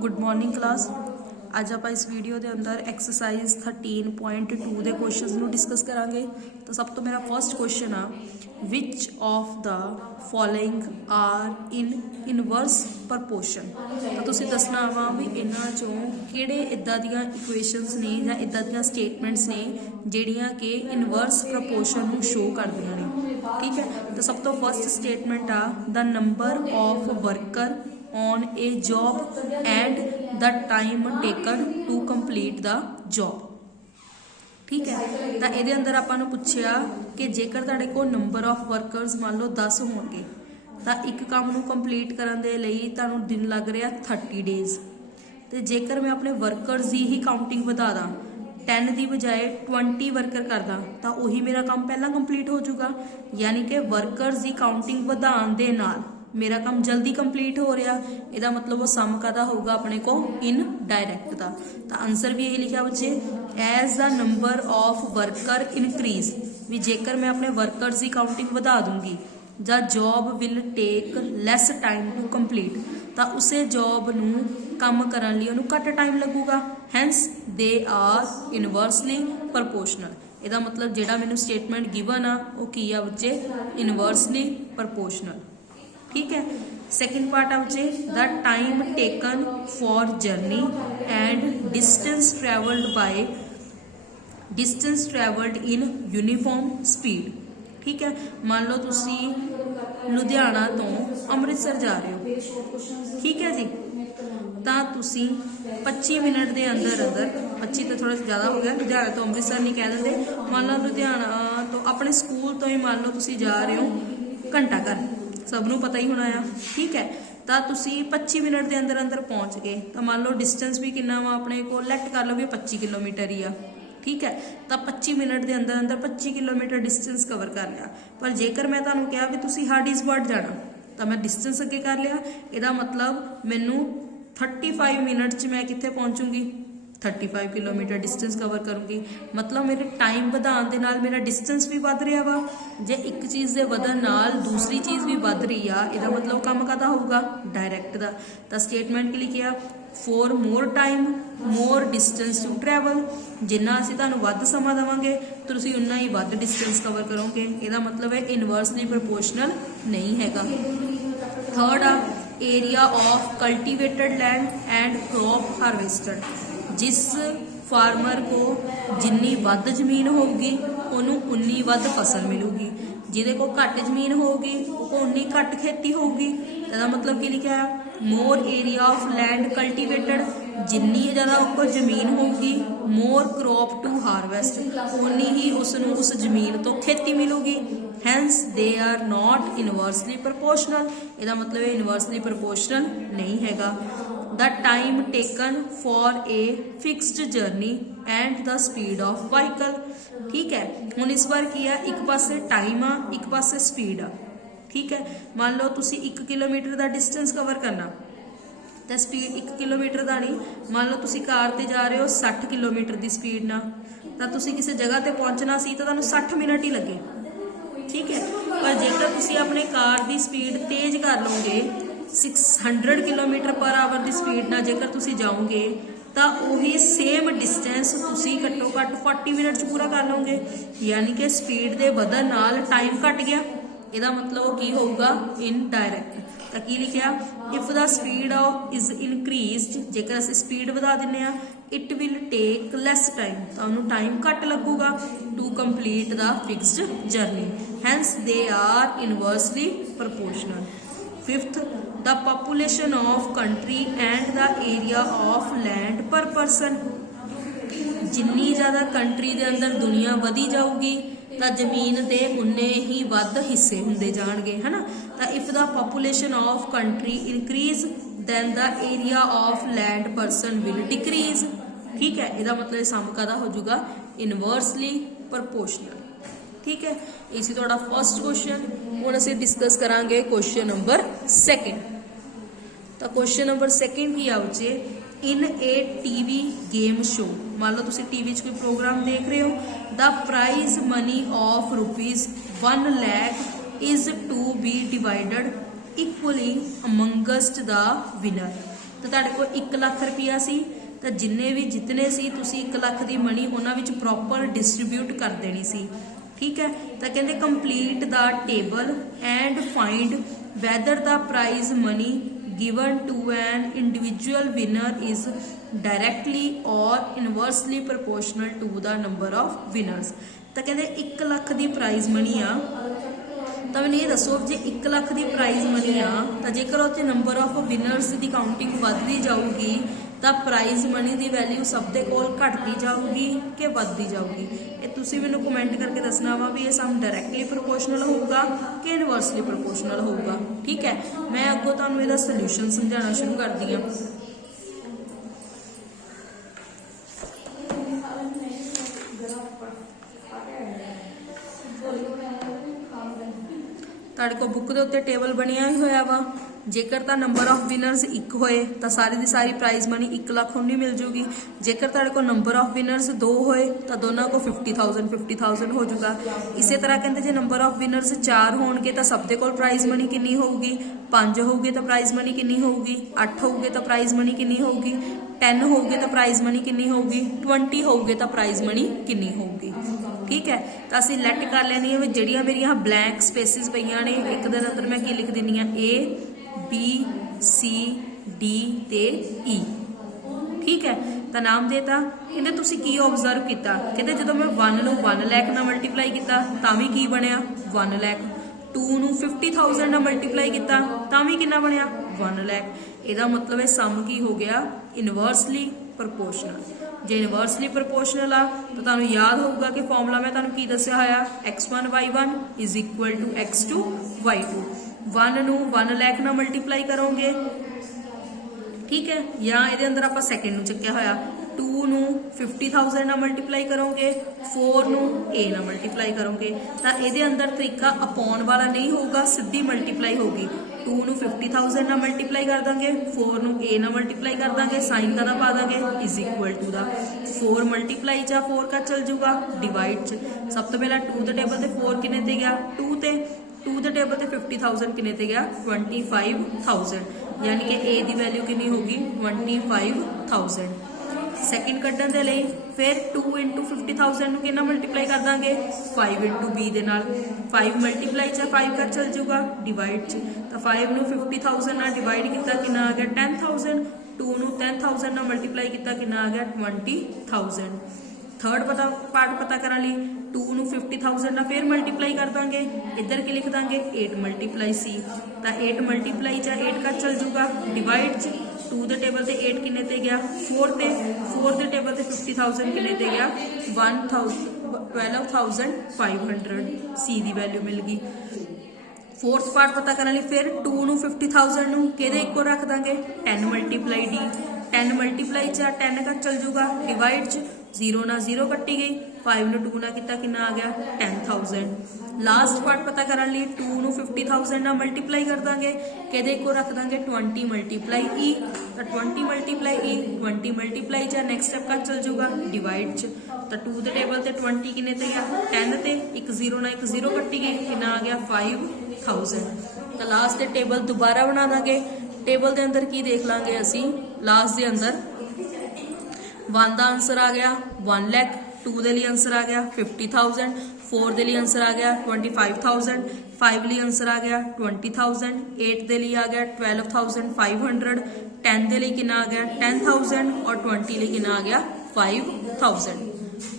Good morning class. ਅੱਜ ਆਪਾਂ ਇਸ ਵੀਡੀਓ ਦੇ ਅੰਦਰ ਐਕਸਰਸਾਈਜ਼ 13.2 ਦੇ ਕੁਐਸਚਨਸ ਨੂੰ ਡਿਸਕਸ ਕਰਾਂਗੇ। ਤਾਂ ਸਭ ਤੋਂ ਮੇਰਾ ਫਰਸਟ ਕੁਐਸਚਨ ਆ, which of the following are in inverse proportion. ਤਾਂ ਤੁਸੀਂ ਦੱਸਣਾ ਵਾ ਵੀ ਇਹਨਾਂ ਚੋਂ ਕਿਹੜੇ ਇਦਾਂ ਦੀਆਂ ਇਕੁਏਸ਼ਨਸ ਨੇ ਜਾਂ ਇਦਾਂ ਦੀਆਂ ਸਟੇਟਮੈਂਟਸ ਨੇ ਜਿਹੜੀਆਂ ਕਿ ਇਨਵਰਸ ਪ੍ਰਪੋਰਸ਼ਨ ਨੂੰ ਸ਼ੋ ਕਰਦੀਆਂ ਨੇ। ਠੀਕ ਹੈ, ਤਾਂ ਸਭ ਤੋਂ ਫਸਟ ਸਟੇਟਮੈਂਟ ਆ, ਦਾ number of worker on a job and the time taken to complete the job। ठीक है, तो ये अंदर आपां नूं पुछया कि जेकर तुहाडे कोल नंबर ऑफ वर्कर्स मान लो 10 होणगे तो एक काम नूं कंप्लीट करन दे लई तुहानूं दिन लग रहा 30 डेज़। तो जेकर मैं अपने वर्कर्स की ही काउंटिंग वधा दा 10 की बजाय 20 वर्कर कर दा तो उही मेरा काम पहला कंप्लीट हो जाऊगा। यानी कि वर्कर्स की काउंटिंग वधाउण दे नाल मेरा काम जल्दी कंप्लीट हो रहा। ਇਹਦਾ मतलब वो सम कादा होगा अपने को इन डायरैक्ट का। तो आंसर भी यही लिखा बच्चे, as the number of worker increase, भी जेकर मैं अपने वर्कर्स की काउंटिंग वधा दूंगी ਜਾਂ job will take less time to complete, तो उसे जॉब नूं काम करन लई उहनूं घट टाइम लगूगा। Hence they are inversely proportional. ਇਹਦਾ मतलब ਜਿਹੜਾ ਮੈਨੂੰ स्टेटमेंट गिवन आ वो की आ बच्चे, इनवर्सली प्रपोर्शनल। ठीक है, सेकंड पार्ट आ बच्चे, the time taken for journey and distance travelled in uniform speed. ठीक है, मान लो तुसी लुधियाना तो अमृतसर जा रहे हो। ठीक है जी, तो तुसी 25 मिनट के अंदर 25 तो थोड़ा ज़्यादा हो गया, लुधियाना तो अमृतसर नहीं कह देते, मान लो लुधियाना तो अपने स्कूल तो ही मान लो तुसी जा रहे हो घंटा घर, सबनों पता ही होना आ। ठीक है, तो तुसी 25 मिनट के अंदर अंदर पहुँच गए तो मान लो डिस्टेंस भी कितना वा अपने को लैट कर लो भी 25 किलोमीटर ही आ। ठीक है, तो 25 मिनट के अंदर अंदर 25 किलोमीटर डिस्टेंस कवर कर लिया। पर जेकर मैं तुहानूं कहा भी तुसी हार्डिसबर्ग जाना तो मैं डिस्टेंस अगे कर लिया। ਇਹਦਾ मतलब मैनू 35 मिनट च मैं कित्थे पहुँचूँगी, 35 किलोमीटर डिस्टेंस कवर करूँगी। मतलब मेरे टाइम ਵਧਾਉਣ ਦੇ ਨਾਲ मेरा डिस्टेंस भी वध ਰਿਹਾ ਵਾ। जे एक चीज़ के ਵਧਣ ਨਾਲ दूसरी चीज़ भी वध रही आ, ਇਹਦਾ मतलब काम कादा होगा, डायरैक्ट का। तो स्टेटमेंट की लिखिया, for more time more distance to travel, जिन्ना असीं तुहानूं वध समा देवांगे तो तुसीं उन्ना ही वध डिस्टेंस कवर करोगे। ਇਹਦਾ मतलब है इनवर्सली प्रोपोर्शनल नहीं हैगा। थर्ड आ, area of cultivated land and crop harvested, जिस फार्मर को जिन्नी वध जमीन होगी उन्होंने उन्नी वध फसल मिलूगी, जिहदे को घट जमीन होगी वो उन्नी घट खेती होगी। इसका मतलब की लिखा है, more area of land cultivated, जिन्नी ज़्यादा उनको जमीन होगी, मोर क्रॉप टू हारवेस्ट, उन्नी ही उसनों उस जमीन तो खेती मिलूगी। Hence they are not inversely proportional. इसका मतलब है इनवर्सली प्रपोर्शनल नहीं हैगा। The time taken for a fixed journey and the speed of vehicle. ठीक है, हुण इस बार की है, एक पासे टाइम आ, एक पासे स्पीड आ। ठीक है, मान लो तुसी 1 किलोमीटर का डिस्टेंस कवर करना तो स्पीड 1 किलोमीटर का नहीं, मान लो तुसी कार ते जा रहे हो 60 किलोमीटर की स्पीड ना, तो तुसी किसी जगह ते पहुँचना सी तो तुहानूं 60 मिनट ही लगे। ठीक है, पर जेकर तुसी अपने कार की स्पीड तेज़ कर लोगे 600 किलोमीटर पर आवर की स्पीड ना जेकर तुसी जाओगे तो वही सेम डिस्टेंस तुसी घट्टो घट्ट 40 मिनट पूरा कर लोगे। यानी कि स्पीड के वधन नाल टाइम घट गया। ਇਹਦਾ मतलब की होगा, इन डायरैक्ट। तो की लिखा, if the speed of is increased, जेकर असीं स्पीड वधा दिंदे आ, it will take less time, तो उन्होंने टाइम घट लगूगा to complete the fixed journey. Hence they are inversely proportional. Fifth, the population of country and the area of land per person, जिन्नी ज़्यादा कंट्री के अंदर दुनिया वधी जाऊगी तो जमीन के उन्ने ही वध हिस्से होंदे जाणगे, है ना। तो if the population of country increase than the area of land person will decrease. ठीक है, इसका मतलब सम कादा हो जाऊगा, इनवर्सली प्रपोर्शनल। ठीक है, इसी थोड़ा फर्स्ट क्वेश्चन। हुण असीं डिस्कस करांगे क्वेश्चन नंबर सेकंड। तो क्वेश्चन नंबर सेकंड की आ बच्चे, इन ए टीवी गेम शो, मान लो तुसी टीवी च कोई प्रोग्राम देख रहे हो, the prize money of ₹1 lakh is to be divided equally amongst the winner. तो तुहाडे कोल 1 लाख रुपया सी तो जितने सी तुसी 1 लाख की मनी उन्हां विच प्रॉपर डिस्ट्रीब्यूट कर देनी सी। ठीक है, तो कहते complete the table and find whether the prize money given to an individual winner is directly और inversely proportional to the number of winners. तो कहते 1 लाख की प्राइज मनी आ तो मैंने ये दसो जे 1 लाख की प्राइज मनी आ तो जेकर उत्ते नंबर ऑफ विनर्स की काउंटिंग वधदी जाऊगी तो प्राइज मनी की वैल्यू सब दे कोल घटती जाऊगी कि वधदी जाऊगी। ये तुसी मैनूं कमेंट करके दसना वा भी ये सम डायरैक्टली प्रोपोर्शनल होगा कि इनवर्सली प्रोपोर्शनल होगा। ठीक है, मैं अगों तुहानूं इहदा सोल्यूशन समझाना शुरू करदी हां। तुहाडे कोल बुक दे उत्ते टेबल बनिया ही होया वा। जेकर तो नंबर ऑफ विनर्स 1 होए तो सारी की सारी प्राइज मनी 1 लाख उन्नी मिल जूगी। जेकर तुहाडे कोल नंबर ऑफ विनर्स 2 होए तो दोनों को 50,000 हो जूगा। इसे तरह कहते जे नंबर ऑफ विनर्स 4 होणगे तो सब दे कोल प्राइज मनी कितनी होगी, 5 होगे तो प्राइज मनी कितनी होगी, 8 होगे तो प्राइज मनी कितनी होगी, 10 होगे तो प्राइज मनी कितनी होगी, 20 होगे तो प्राइज मनी कितनी होगी। ठीक है, तो असीं लैट कर लैनी है जिहड़ियां मेरियां ब्लैंक स्पेसिस पईयां ने एक दे अंदर मैं की लिख दिंदी हां A B C D ते E। ठीक है, तो नाम देता कहते तुसीं की ऑबजर्व किया, कहते जो मैं 1 नूं 1 लाख नाल मल्टीप्लाई किया तां भी की बनिया 1 लाख, 2 नूं 50,000 नाल मल्टीप्लाई किया तां भी कितना बनिया 1 लाख। ਇਹਦਾ मतलब है सम की हो गया इनवर्सली प्रोपोर्शनल। जे इनवर्सली प्रोपोर्शनल आ तो तुहानूं याद होगा कि फॉर्मूला मैं तुहानूं की दस्सिया होया x1 y1 is equal to x2 y2। 1 नूं 1 लाख नाल मल्टीप्लाई करोगे, ठीक है, या ये अंदर आप सैकेंड नूं चक्या होया 2 नूं 50,000 नाल मल्टीप्लाई करोगे, 4 नूं a नाल मल्टीप्लाई करोगे तो ये अंदर तरीका अपॉन वाला नहीं होगा, सीधी मल्टीप्लाई होगी। 2 नूं 50,000 नाल मल्टीप्लाई कर देंगे, 4 नूं a नाल मल्टीप्लाई कर देंगे, साइन का पा देंगे is equal to the 4 multiply चा 4 का चल जूगा डिवाइड च। सब तो पहला 2 के टेबल से 4 किने ते गया 2 ते, 2 के टेबल से 50,000 किने ते गया 25,000, यानी कि a की वैल्यू कितनी होगी 25,000। सैकेंड कड्ढण दे लई फिर 2 इंटू 50,000 नूं कितना मल्टीप्लाई कर देंगे 5 इंटू b दे नाल, 5 मल्टीप्लाई च 5 का चल जूगा डिवाइड च, तो 5 नूं 50,000 नाल डिवाइड किया कितना आ गया 10,000, 2 नूं 10,000 नाल मल्टीप्लाई किया कितना आ गया 20,000। थर्ड पार्ट पता करने लई 2 नूं 50,000 नाल फिर मल्टीप्लाई कर देंगे, इधर की लिख देंगे 8 मल्टीप्लाई c, तो 8 मल्टीप्लाई च 8 का चल जूगा डिवाइड च, 2 के टेबल से 8 किन्ने ते गया 4 ते, 4 के टेबल से 50,000 किन्ने ते गया 12,500 सी की वैल्यू मिल गई। फोर्थ पार्ट पता करने लिए फिर 2 नूं 50,000 नूं किहदे इक्को रख देंगे 10 मल्टीप्लाई डी, 10 मल्टीप्लाई च 10 का चल जूगा डिवाइड च, 0 ना 0 कट्टी गई, 5 नूं 2 ना कितना कितना आ गया 10,000। लास्ट पार्ट पता करने लिए 2 नूं 50,000 ना मल्टीप्लाई कर देंगे, किहदे इक्को रख देंगे 20 मल्टीप्लाई ई, तो 20 मल्टीप्लाई ई 20 मल्टीप्लाई च नेक्स्ट स्टेप का चल जूगा डिवाइड च, तो 2 के टेबल से 20 किन्ने ते गया 10 ते, एक 0 ना एक 0 कट्टी गई कितना आ गया 5,000। तो लास्ट के टेबल दोबारा बना देंगे, टेबल के अंदर की देख लांगे असी लास्ट के अंदर 1 का आंसर आ गया 1 लाख, 2 के लिए आंसर आ गया 50,000, 4 के लिए आंसर आ गया 25,000, 5 लिए आंसर आ गया 20,000, 8 के लिए आ गया 12,500, 10 के लिए कितना आ गया 10,000 और 20 लिए कितना आ गया 5,000।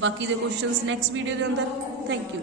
बाकी के क्वेश्चंस नेक्स्ट वीडियो के अंदर। Thank you.